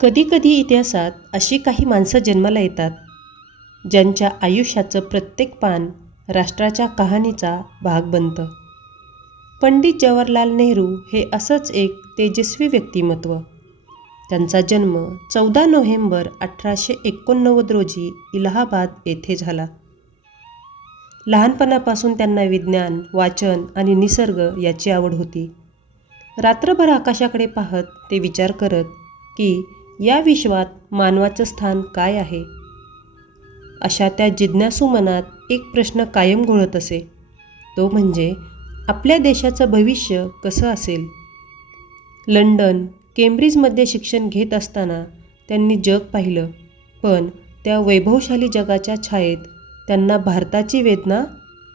कधीकधी इतिहासात अशी काही माणसं जन्माला येतात ज्यांच्या आयुष्याचं प्रत्येक पान राष्ट्राच्या कहाणीचा भाग बनतं. पंडित जवाहरलाल नेहरू हे असंच एक तेजस्वी व्यक्तिमत्व. त्यांचा जन्म चौदा नोव्हेंबर अठराशे एकोणनव्वद रोजी इलाहाबाद येथे झाला. लहानपणापासून त्यांना विज्ञान वाचन आणि निसर्ग याची आवड होती. रात्रभर आकाशाकडे पाहत ते विचार करत की या विश्वात मानवाचं स्थान काय आहे? अशा त्या जिज्ञासू मनात एक प्रश्न कायम घोळत असे. तो म्हणजे आपल्या देशाचं भविष्य कसं असेल? लंडन केम्ब्रिजमध्ये शिक्षण घेत असताना त्यांनी जग पाहिलं पण त्या वैभवशाली जगाच्या छायेत त्यांना भारताची वेदना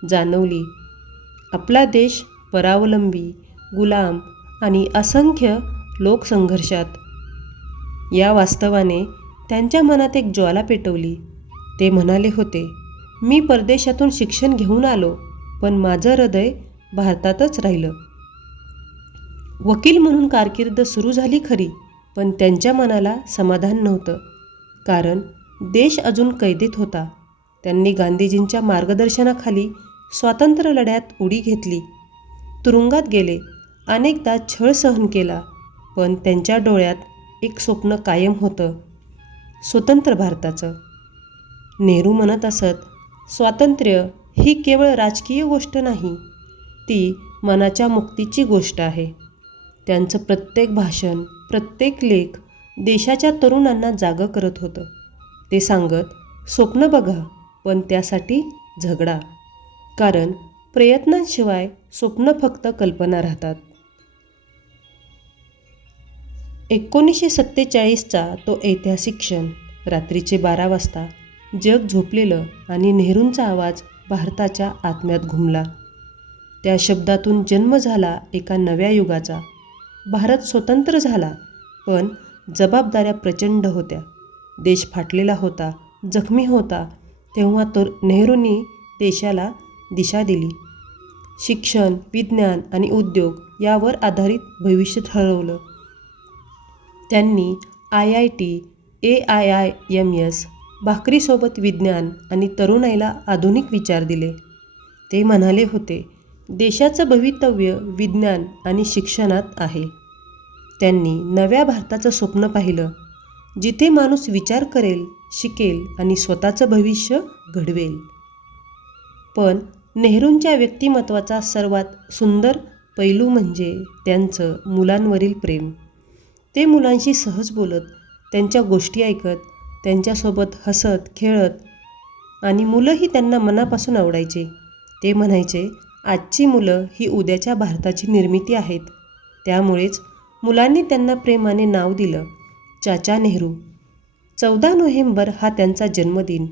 जाणवली. आपला देश परावलंबी गुलाम आणि असंख्य लोकसंघर्षात या वास्तवाने त्यांच्या मनात एक ज्वाला पेटवली. ते म्हणाले होते मी परदेशातून शिक्षण घेऊन आलो पण माझं हृदय भारतातच राहिलं. वकील म्हणून कारकीर्द सुरू झाली खरी पण त्यांच्या मनाला समाधान नव्हतं. कारण देश अजून कैदेत होता. त्यांनी गांधीजींच्या मार्गदर्शनाखाली स्वातंत्र्य लढ्यात उडी घेतली. तुरुंगात गेले अनेकदा छळ सहन केला पण त्यांच्या डोळ्यात एक स्वप्न कायम होतं. स्वतंत्र भारताचं. नेहरू म्हणत असत स्वातंत्र्य ही केवळ राजकीय गोष्ट नाही ती मनाच्या मुक्तीची गोष्ट आहे. त्यांचं प्रत्येक भाषण प्रत्येक लेख देशाच्या तरुणांना जागं करत होतं. ते सांगत स्वप्न बघा पण त्यासाठी झगडा. कारण प्रयत्नांशिवाय स्वप्न फक्त कल्पना राहतात. एकोणीसशे सत्तेचाळीसचा तो ऐतिहासिक क्षण. रात्रीचे बारा वाजता जग झोपलेलं आणि नेहरूंचा आवाज भारताच्या आत्म्यात घुमला. त्या शब्दातून जन्म झाला एका नव्या युगाचा. भारत स्वतंत्र झाला पण जबाबदाऱ्या प्रचंड होत्या. देश फाटलेला होता जखमी होता तेव्हा तो नेहरूंनी देशाला दिशा दिली. शिक्षण विज्ञान आणि उद्योग यावर आधारित भविष्य ठरवलं. त्यांनी I I T A I I M S भाकरीसोबत विज्ञान आणि तरुणाईला आधुनिक विचार दिले. ते म्हणाले होते देशाचं भवितव्य विज्ञान आणि शिक्षणात आहे. त्यांनी नव्या भारताचं स्वप्न पाहिलं. जिथे माणूस विचार करेल शिकेल आणि स्वतःचं भविष्य घडवेल. पण नेहरूंच्या व्यक्तिमत्वाचा सर्वात सुंदर पैलू म्हणजे त्यांचं मुलांवरील प्रेम. ते मुलांशी सहज बोलत त्यांच्या गोष्टी ऐकत त्यांच्यासोबत हसत खेळत आणि मुलंही त्यांना मनापासून आवडायचे. ते म्हणायचे आजची मुलं ही उद्याच्या भारताची निर्मिती आहेत त्यामुळेच मुलांनी त्यांना प्रेमाने नाव दिलं चाचा नेहरू. चौदा नोव्हेंबर हा त्यांचा जन्मदिन.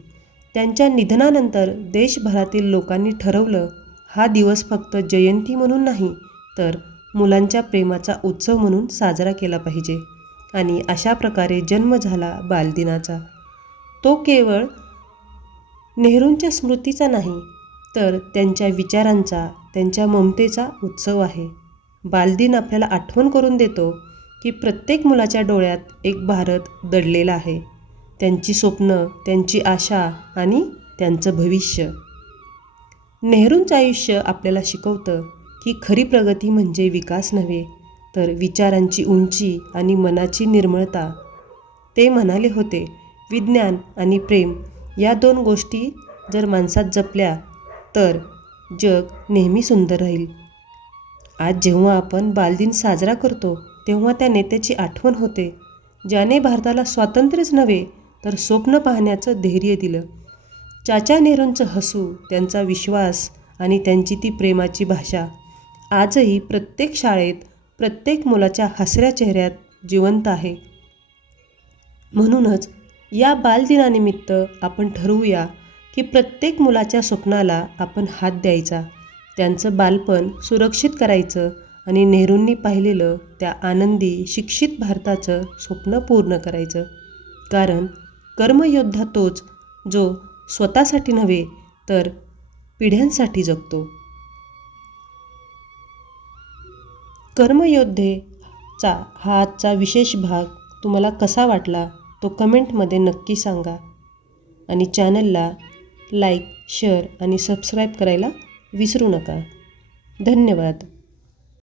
त्यांच्या निधनानंतर देशभरातील लोकांनी ठरवलं हा दिवस फक्त जयंती म्हणून नाही तर मुलांच्या प्रेमाचा उत्सव म्हणून साजरा केला पाहिजे आणि अशा प्रकारे जन्म झाला बालदिनाचा. तो केवळ नेहरूंच्या स्मृतीचा नाही तर त्यांच्या विचारांचा त्यांच्या ममतेचा उत्सव आहे. बालदिन आपल्याला आठवण करून देतो की प्रत्येक मुलाच्या डोळ्यात एक भारत दडलेला आहे. त्यांची स्वप्न त्यांची आशा आणि त्यांचं भविष्य. नेहरूंचं आयुष्य आपल्याला शिकवतं की खरी प्रगती म्हणजे विकास नव्हे तर विचारांची उंची आणि मनाची निर्मळता. ते म्हणाले होते विज्ञान आणि प्रेम या दोन गोष्टी जर माणसात जपल्या तर जग नेहमी सुंदर राहील. आज जेव्हा आपण बालदिन साजरा करतो तेव्हा त्या नेत्याची आठवण होते ज्याने भारताला स्वातंत्र्यच नव्हे तर स्वप्न पाहण्याचं धैर्य दिलं. चाचा नेहरूंचं हसू त्यांचा विश्वास आणि त्यांची ती प्रेमाची भाषा आजही प्रत्येक शाळेत प्रत्येक मुलाच्या हसऱ्या चेहऱ्यात जिवंत आहे. म्हणूनच या बालदिनानिमित्त आपण ठरवूया की प्रत्येक मुलाच्या स्वप्नाला आपण हात द्यायचा. त्यांचं बालपण सुरक्षित करायचं आणि नेहरूंनी पाहिलेलं त्या आनंदी शिक्षित भारताचं स्वप्न पूर्ण करायचं. कारण कर्मयोद्धा तोच जो स्वतःसाठी नव्हे तर पिढ्यांसाठी जगतो. कर्मयोद्धेचा हा आजचा विशेष भाग तुम्हाला कसा वाटला तो कमेंटमध्ये नक्की सांगा. आणि चॅनलला लाईक शेअर आणि सबस्क्राईब करायला विसरू नका. धन्यवाद.